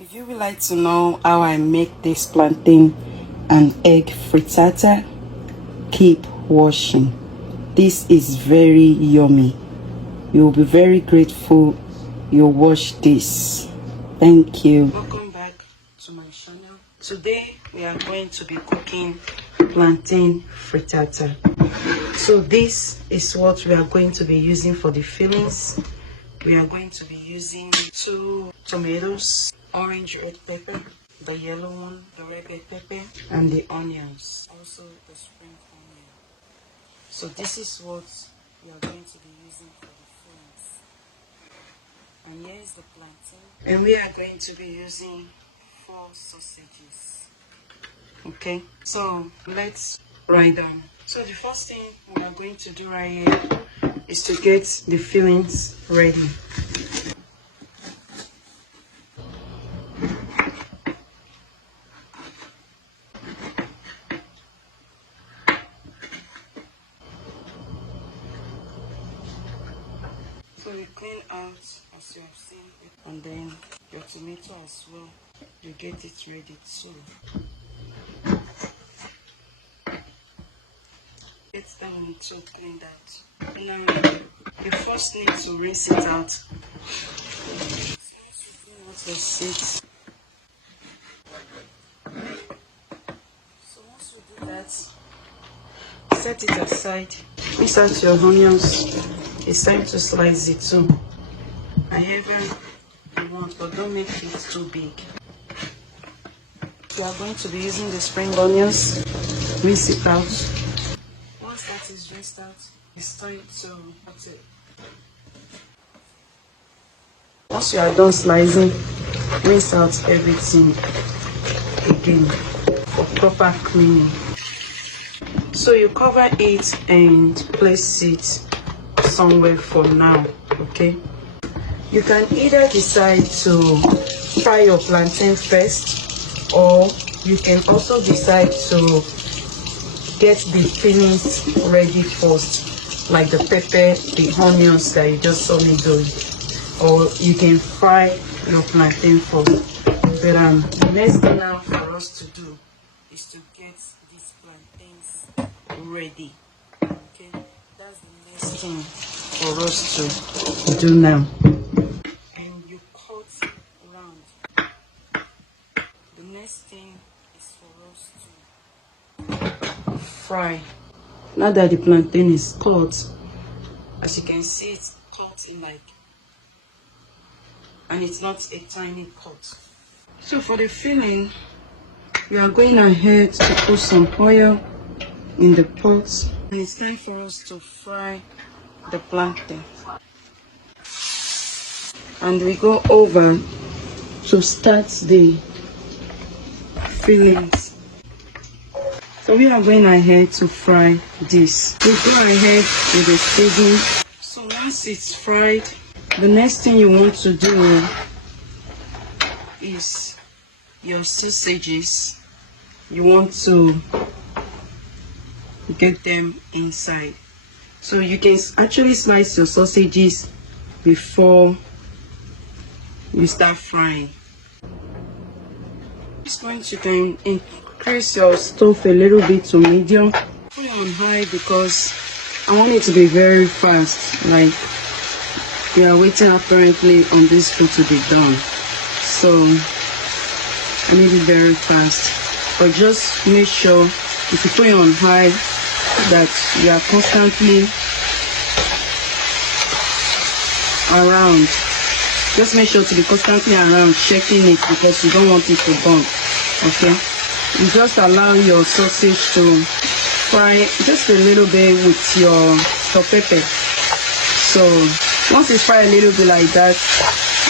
If you would like to know how I make this plantain and egg frittata, keep watching. This is very yummy. You will be very grateful you watch this. Thank you. Welcome back to my channel. Today we are going to be cooking plantain frittata. So this is what we are going to be using for the fillings. We are going to be using 2 tomatoes, orange red pepper, the yellow one, the red pepper, and the onions, also the spring onion. So this is what we are going to be using for the fillings. And here is the plantain. And we are going to be using 4 sausages. Okay, so let's write down. So the first thing we are going to do right here is to get the fillings ready. So you clean out as you have seen it, and then your tomato as well, you get it ready too. Get that one too cleaned out. Now you first need to rinse it out. So once you clean out the seeds, so once you do that, set it aside. Rinse out your onions. It's time to slice it too. However you want, but don't make it too big. We are going to be using the spring onions. Rinse it out. Once that is rinsed out, it's time to cut it. Once you are done slicing, rinse out everything again for proper cleaning. So you cover it and place it somewhere for now. Okay, you can either decide to fry your plantain first, or you can also decide to get the fillings ready first, like the pepper, the onions that you just saw me doing, or you can fry your plantain first. But the next thing now for us to do is to get these plantains ready. Okay, that's the next thing for us to do now. And you cut round. The next thing is for us to fry. Now that the plantain is cut, as you can see, it's cut in like, and it's not a tiny cut. So for the filling, we are going ahead to put some oil in the pot, and it's time for us to fry the plantain. And we go over to start the fillings. So we are going ahead to fry this. We go ahead with the seasoning. So once it's fried, the next thing you want to do is your sausages. You want to get them inside. So you can actually slice your sausages before you start frying. Just going to then increase your stove a little bit to medium. Put it on high because I want it to be very fast. Like we are waiting apparently on this food to be done. So I need it very fast. But just make sure if you put it on high that you are constantly around. Just make sure to be constantly around checking it because you don't want it to burn. Okay, you just allow your sausage to fry just a little bit with your pepper. So once it's fried a little bit like that,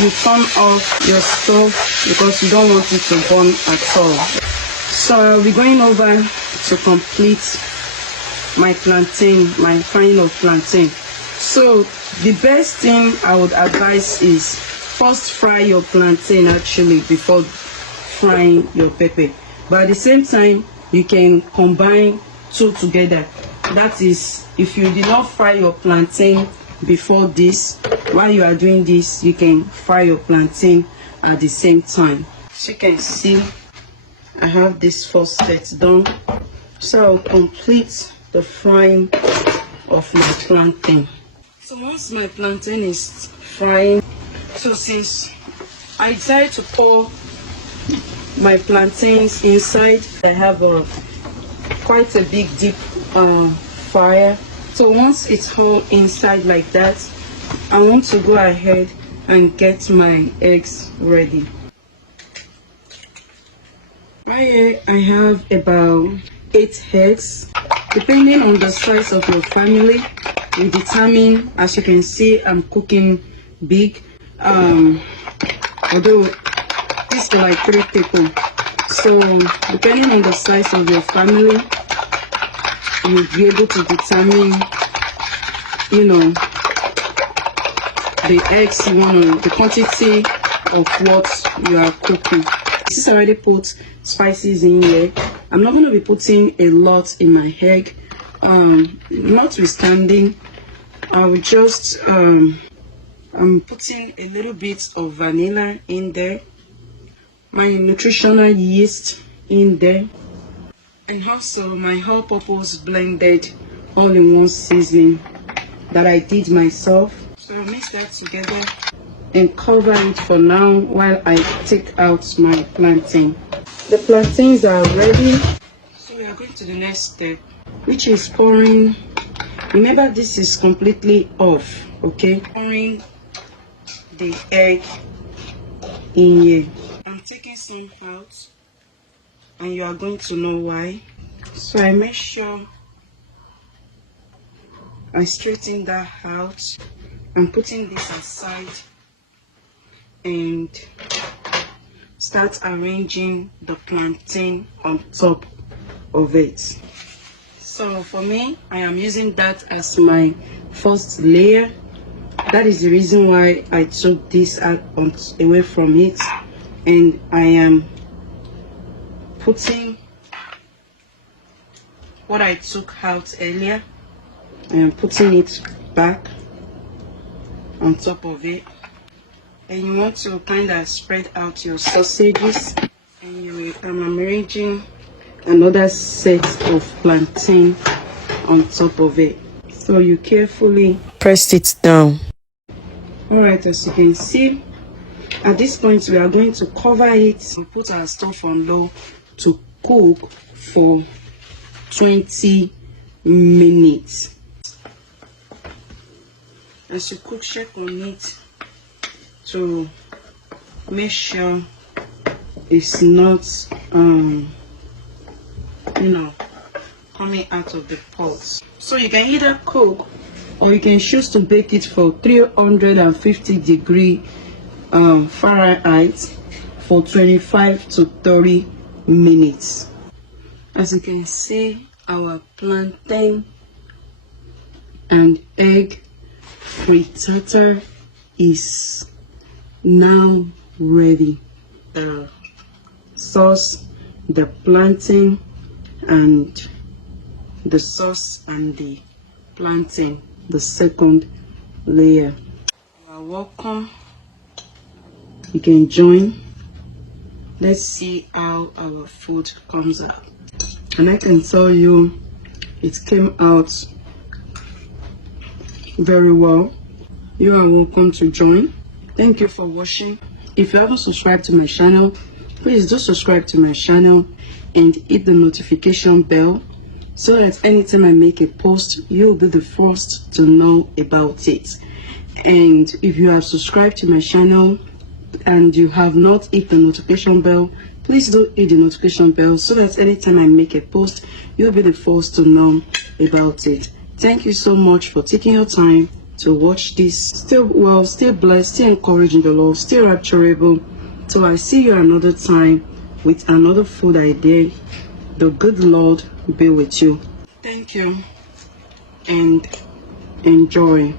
you turn off your stove because you don't want it to burn at all. So we're going over to complete my plantain, my frying of plantain. So the best thing I would advise is first fry your plantain actually before frying your pepper. But at the same time, you can combine 2 together. That is, if you did not fry your plantain before this, while you are doing this, you can fry your plantain at the same time. As you can see, I have this first set done, so I'll complete the frying of my plantain. So once my plantain is frying, so since I decided to pour my plantains inside, I have quite a big deep fire. So once it's all inside like that, I want to go ahead and get my eggs ready. Right here I have about 8 eggs. Depending on the size of your family, you determine. As you can see, I'm cooking big, although this is like 3 people, so depending on the size of your family, you'll be able to determine, you know, the eggs you want, the quantity of what you are cooking. This is already put spices in here. I'm not going to be putting a lot in my egg. Notwithstanding, I will just I'm putting a little bit of vanilla in there, my nutritional yeast in there, and also my all-purpose blended all-in-one seasoning that I did myself. So I'll mix that together and cover it for now while I take out my plantain. The plantains are ready, so we are going to the next step, which is pouring. Remember, this is completely off, okay? Pouring the egg in here. I'm taking some out, and you are going to know why. So I make sure I straighten that out. I'm putting this aside and start arranging the plantain on top of it. So for me, I am using that as my first layer. That is the reason why I took this out away from it, and I am putting what I took out earlier. I am putting it back on top of it, and you want to kind of spread out your sausages, and I'm arranging another set of plantain on top of it, so you carefully press it down. All right, as you can see, at this point we are going to cover it. We put our stove on low to cook for 20 minutes. As you cook, check on it to make sure it's not you know, coming out of the pot. So you can either cook or you can choose to bake it for 350 degree Fahrenheit for 25 to 30 minutes. As you can see, our plantain and egg frittata is now ready. The sauce, the plantain, and the sauce and the plantain, the second layer. You are welcome. You can join. Let's see how our food comes out. And I can tell you, it came out very well. You are welcome to join. Thank you for watching. If you haven't subscribed to my channel, please do subscribe to my channel and hit the notification bell so that anytime I make a post, you'll be the first to know about it. And if you have subscribed to my channel and you have not hit the notification bell, please do hit the notification bell so that anytime I make a post, you'll be the first to know about it. Thank you so much for taking your time to watch this. Still well, still blessed, still encouraging the Lord, still rapturable. So I see you another time with another food idea. The good Lord be with you. Thank you and enjoy.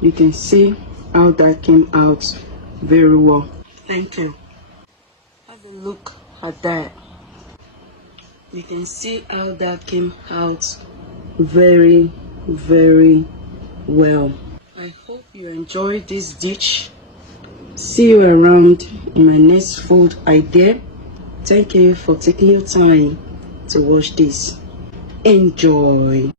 You can see how that came out very well. Thank you. Have a look at that. You can see how that came out very, very well. I hope you enjoyed this dish. See you around in my next food idea. Thank you for taking your time to watch this. Enjoy.